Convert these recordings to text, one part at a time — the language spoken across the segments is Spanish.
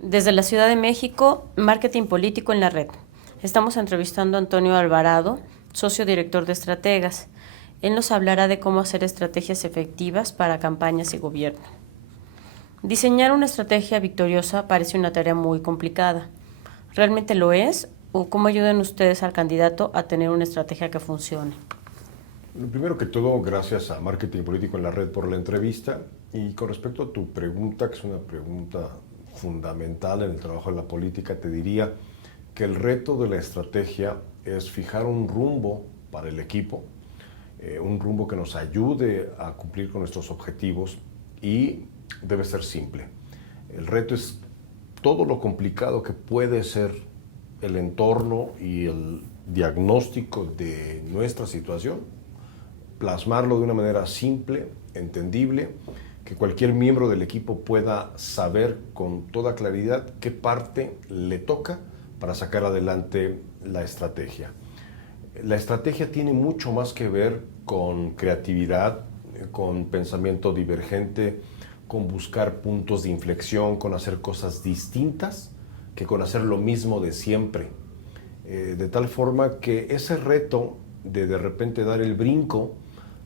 Desde la Ciudad de México, Marketing Político en la Red. Estamos entrevistando a Antonio Alvarado, socio director de Estrategas. Él nos hablará de cómo hacer estrategias efectivas para campañas y gobierno. Diseñar una estrategia victoriosa parece una tarea muy complicada. ¿Realmente lo es? ¿O cómo ayudan ustedes al candidato a tener una estrategia que funcione? Primero que todo, gracias a Marketing Político en la Red por la entrevista. Y con respecto a tu pregunta, que es una pregunta fundamental en el trabajo de la política, te diría que el reto de la estrategia es fijar un rumbo para el equipo, un rumbo que nos ayude a cumplir con nuestros objetivos y debe ser simple. El reto es todo lo complicado que puede ser el entorno y el diagnóstico de nuestra situación, plasmarlo de una manera simple, entendible, que cualquier miembro del equipo pueda saber con toda claridad qué parte le toca para sacar adelante la estrategia. La estrategia tiene mucho más que ver con creatividad, con pensamiento divergente, con buscar puntos de inflexión, con hacer cosas distintas, que con hacer lo mismo de siempre. De tal forma que ese reto de repente dar el brinco,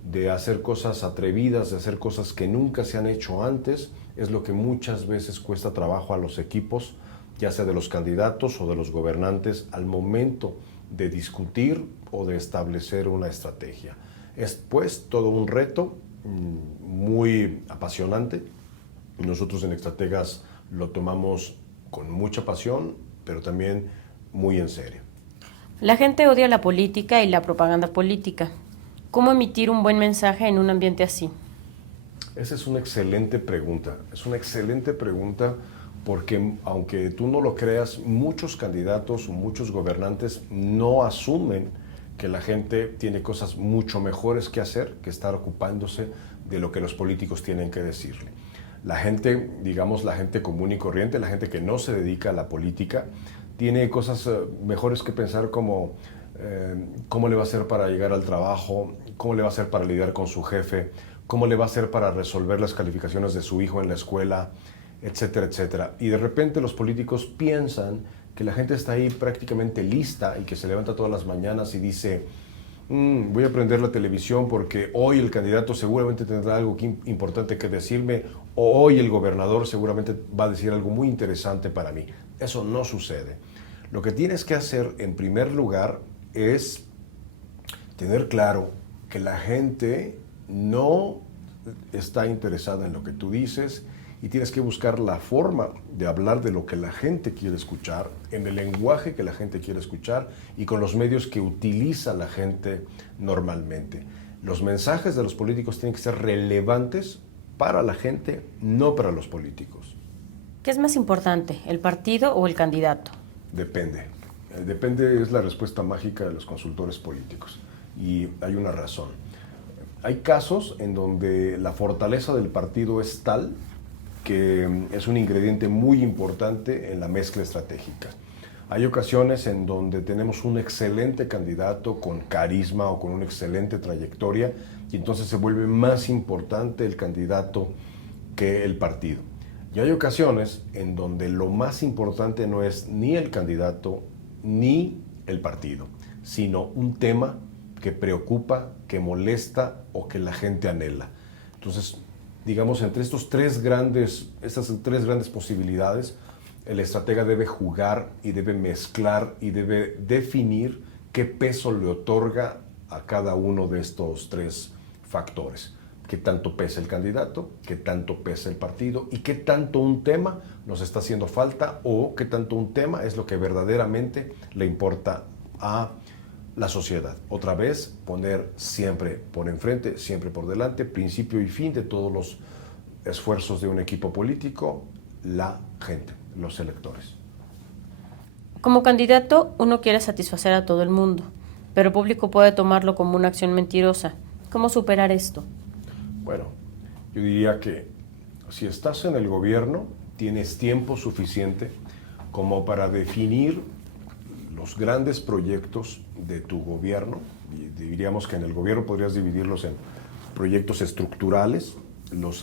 de hacer cosas atrevidas, de hacer cosas que nunca se han hecho antes, es lo que muchas veces cuesta trabajo a los equipos, ya sea de los candidatos o de los gobernantes, al momento de discutir o de establecer una estrategia. Es pues todo un reto muy apasionante. Nosotros en Estrategas lo tomamos con mucha pasión, pero también muy en serio. La gente odia la política y la propaganda política. ¿Cómo emitir un buen mensaje en un ambiente así? Esa es una excelente pregunta. Es una excelente pregunta porque, aunque tú no lo creas, muchos candidatos o muchos gobernantes no asumen que la gente tiene cosas mucho mejores que hacer que estar ocupándose de lo que los políticos tienen que decirle. La gente, digamos, la gente común y corriente, la gente que no se dedica a la política, tiene cosas mejores que pensar como cómo le va a hacer para llegar al trabajo, cómo le va a hacer para lidiar con su jefe, cómo le va a hacer para resolver las calificaciones de su hijo en la escuela, etcétera, etcétera. Y de repente los políticos piensan que la gente está ahí prácticamente lista y que se levanta todas las mañanas y dice, voy a prender la televisión porque hoy el candidato seguramente tendrá algo importante que decirme, o hoy el gobernador seguramente va a decir algo muy interesante para mí. Eso no sucede. Lo que tienes que hacer en primer lugar es tener claro que la gente no está interesada en lo que tú dices y tienes que buscar la forma de hablar de lo que la gente quiere escuchar, en el lenguaje que la gente quiere escuchar y con los medios que utiliza la gente normalmente. Los mensajes de los políticos tienen que ser relevantes para la gente, no para los políticos. ¿Qué es más importante, el partido o el candidato? Depende. Depende es la respuesta mágica de los consultores políticos y hay una razón. Hay casos en donde la fortaleza del partido es tal que es un ingrediente muy importante en la mezcla estratégica. Hay ocasiones en donde tenemos un excelente candidato con carisma o con una excelente trayectoria y entonces se vuelve más importante el candidato que el partido. Y hay ocasiones en donde lo más importante no es ni el candidato ni el partido, sino un tema que preocupa, que molesta o que la gente anhela. Entonces, digamos, entre estas tres grandes posibilidades, el estratega debe jugar y debe mezclar y debe definir qué peso le otorga a cada uno de estos tres factores. Qué tanto pesa el candidato, qué tanto pesa el partido y qué tanto un tema nos está haciendo falta o qué tanto un tema es lo que verdaderamente le importa a la sociedad. Otra vez, poner siempre por enfrente, siempre por delante, principio y fin de todos los esfuerzos de un equipo político, la gente, los electores. Como candidato, uno quiere satisfacer a todo el mundo, pero el público puede tomarlo como una acción mentirosa. ¿Cómo superar esto? Bueno, yo diría que si estás en el gobierno, tienes tiempo suficiente como para definir los grandes proyectos de tu gobierno. Y diríamos que en el gobierno podrías dividirlos en proyectos estructurales,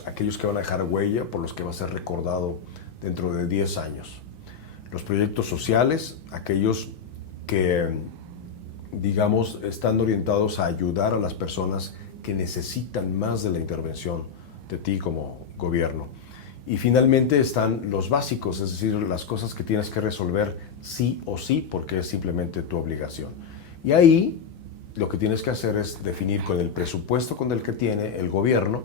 aquellos que van a dejar huella, por los que va a ser recordado dentro de 10 años. Los proyectos sociales, aquellos que, digamos, están orientados a ayudar a las personas que necesitan más de la intervención de ti como gobierno. Y finalmente están los básicos, es decir, las cosas que tienes que resolver sí o sí, porque es simplemente tu obligación. Y ahí lo que tienes que hacer es definir con el presupuesto con el que tiene el gobierno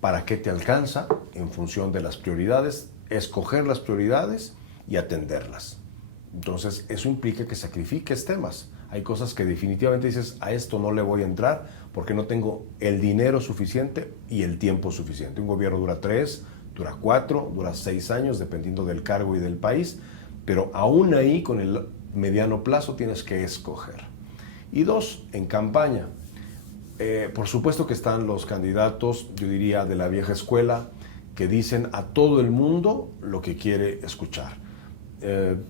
para qué te alcanza en función de las prioridades, escoger las prioridades y atenderlas. Entonces, eso implica que sacrifiques temas. Hay cosas que definitivamente dices, a esto no le voy a entrar porque no tengo el dinero suficiente y el tiempo suficiente. Un gobierno dura 3, dura 4, dura 6 años, dependiendo del cargo y del país, pero aún ahí, con el mediano plazo, tienes que escoger. Y 2, en campaña. Por supuesto que están los candidatos, yo diría, de la vieja escuela, que dicen a todo el mundo lo que quiere escuchar.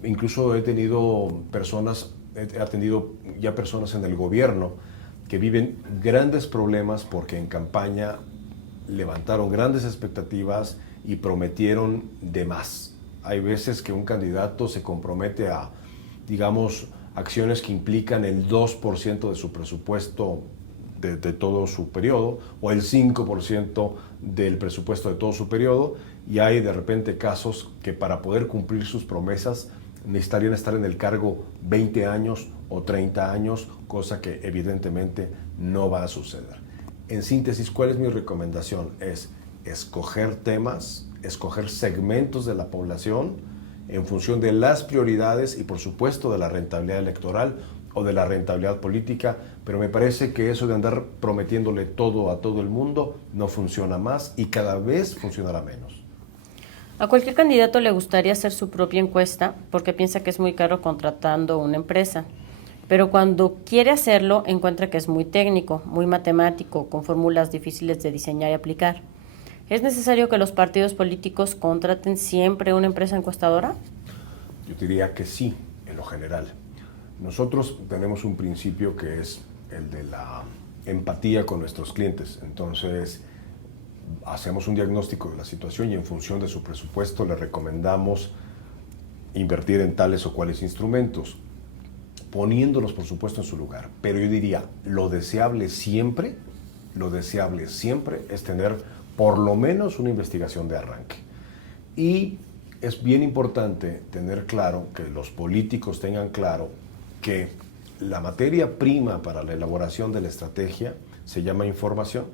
Incluso he atendido ya personas en el gobierno que viven grandes problemas porque en campaña levantaron grandes expectativas y prometieron de más. Hay veces que un candidato se compromete a, digamos, acciones que implican el 2% de su presupuesto de todo su periodo o el 5% del presupuesto de todo su periodo, y hay de repente casos que para poder cumplir sus promesas necesitarían estar en el cargo 20 años o 30 años, cosa que evidentemente no va a suceder. En síntesis, ¿cuál es mi recomendación? Es escoger temas, escoger segmentos de la población en función de las prioridades y por supuesto de la rentabilidad electoral o de la rentabilidad política, pero me parece que eso de andar prometiéndole todo a todo el mundo no funciona más y cada vez funcionará menos. A cualquier candidato le gustaría hacer su propia encuesta porque piensa que es muy caro contratando una empresa, pero cuando quiere hacerlo encuentra que es muy técnico, muy matemático, con fórmulas difíciles de diseñar y aplicar. ¿Es necesario que los partidos políticos contraten siempre una empresa encuestadora? Yo diría que sí, en lo general. Nosotros tenemos un principio que es el de la empatía con nuestros clientes. Entonces, hacemos un diagnóstico de la situación y en función de su presupuesto le recomendamos invertir en tales o cuales instrumentos, poniéndolos, por supuesto, en su lugar. Pero yo diría, lo deseable siempre es tener por lo menos una investigación de arranque. Y es bien importante tener claro, que los políticos tengan claro, que la materia prima para la elaboración de la estrategia se llama información.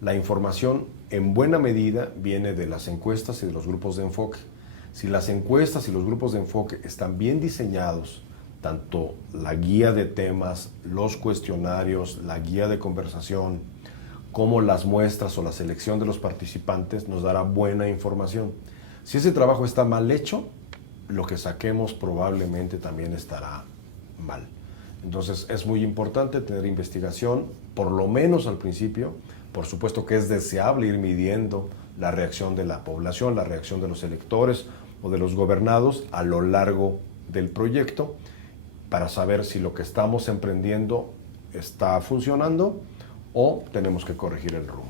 La información en buena medida viene de las encuestas y de los grupos de enfoque. Si las encuestas y los grupos de enfoque están bien diseñados, tanto la guía de temas, los cuestionarios, la guía de conversación, como las muestras o la selección de los participantes, nos dará buena información. Si ese trabajo está mal hecho, lo que saquemos probablemente también estará mal. Entonces es muy importante tener investigación, por lo menos al principio. Por supuesto que es deseable ir midiendo la reacción de la población, la reacción de los electores o de los gobernados a lo largo del proyecto, para saber si lo que estamos emprendiendo está funcionando o tenemos que corregir el rumbo.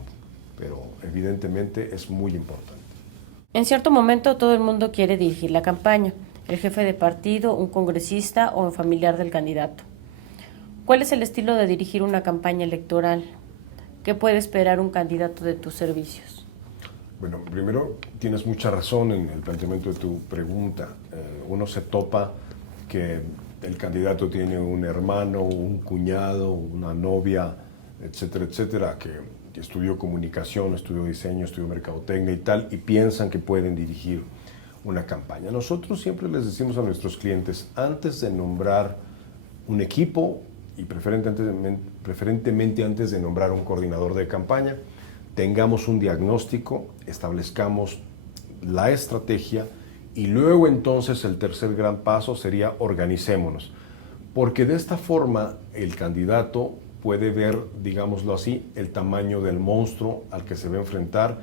Pero evidentemente es muy importante. En cierto momento todo el mundo quiere dirigir la campaña, el jefe de partido, un congresista o un familiar del candidato. ¿Cuál es el estilo de dirigir una campaña electoral? ¿Qué puede esperar un candidato de tus servicios? Bueno, primero tienes mucha razón en el planteamiento de tu pregunta. Uno se topa que el candidato tiene un hermano, un cuñado, una novia, etcétera, etcétera, que estudió comunicación, estudió diseño, estudió mercadotecnia y tal, y piensan que pueden dirigir una campaña. Nosotros siempre les decimos a nuestros clientes, antes de nombrar un equipo y preferentemente antes de nombrar un coordinador de campaña, tengamos un diagnóstico, establezcamos la estrategia y luego entonces el tercer gran paso sería organicémonos. Porque de esta forma el candidato puede ver, digámoslo así, el tamaño del monstruo al que se va a enfrentar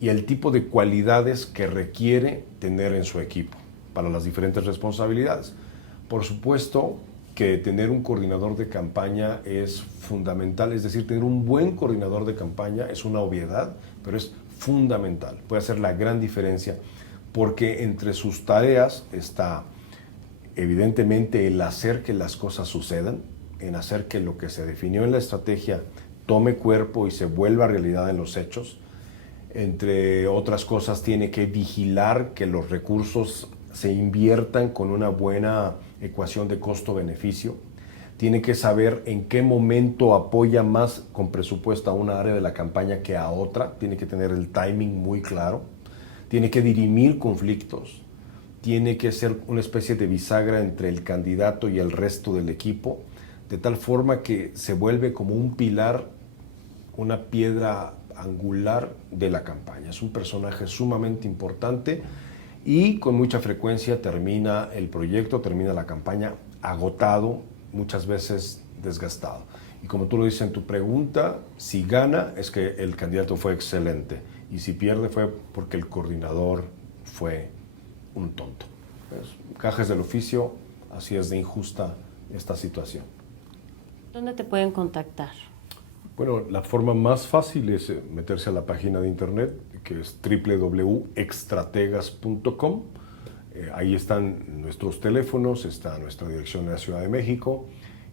y el tipo de cualidades que requiere tener en su equipo para las diferentes responsabilidades. Por supuesto que tener un coordinador de campaña es fundamental, es decir, tener un buen coordinador de campaña es una obviedad, pero es fundamental, puede hacer la gran diferencia, porque entre sus tareas está evidentemente el hacer que las cosas sucedan, en hacer que lo que se definió en la estrategia tome cuerpo y se vuelva realidad en los hechos. Entre otras cosas, tiene que vigilar que los recursos se inviertan con una buena ecuación de costo-beneficio. Tiene que saber en qué momento apoya más con presupuesto a una área de la campaña que a otra. Tiene que tener el timing muy claro. Tiene que dirimir conflictos. Tiene que ser una especie de bisagra entre el candidato y el resto del equipo, de tal forma que se vuelve como un pilar, una piedra angular de la campaña. Es un personaje sumamente importante y con mucha frecuencia termina el proyecto, termina la campaña agotado, muchas veces desgastado. Y como tú lo dices en tu pregunta, si gana es que el candidato fue excelente y si pierde fue porque el coordinador fue un tonto. Gajes del oficio, así es de injusta esta situación. ¿Dónde te pueden contactar? Bueno, la forma más fácil es meterse a la página de internet, que es www.extrategas.com. Ahí están nuestros teléfonos, está nuestra dirección en la Ciudad de México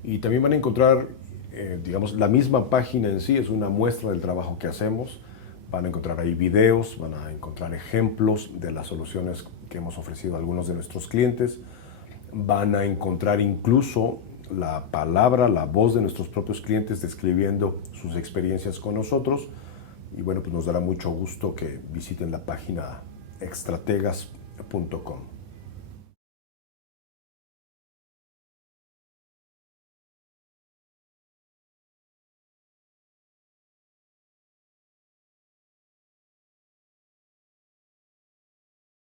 y también van a encontrar, digamos, la misma página en sí, es una muestra del trabajo que hacemos. Van a encontrar ahí videos, van a encontrar ejemplos de las soluciones que hemos ofrecido a algunos de nuestros clientes. Van a encontrar incluso la palabra, la voz de nuestros propios clientes describiendo sus experiencias con nosotros. Y bueno, pues nos dará mucho gusto que visiten la página extrategas.com.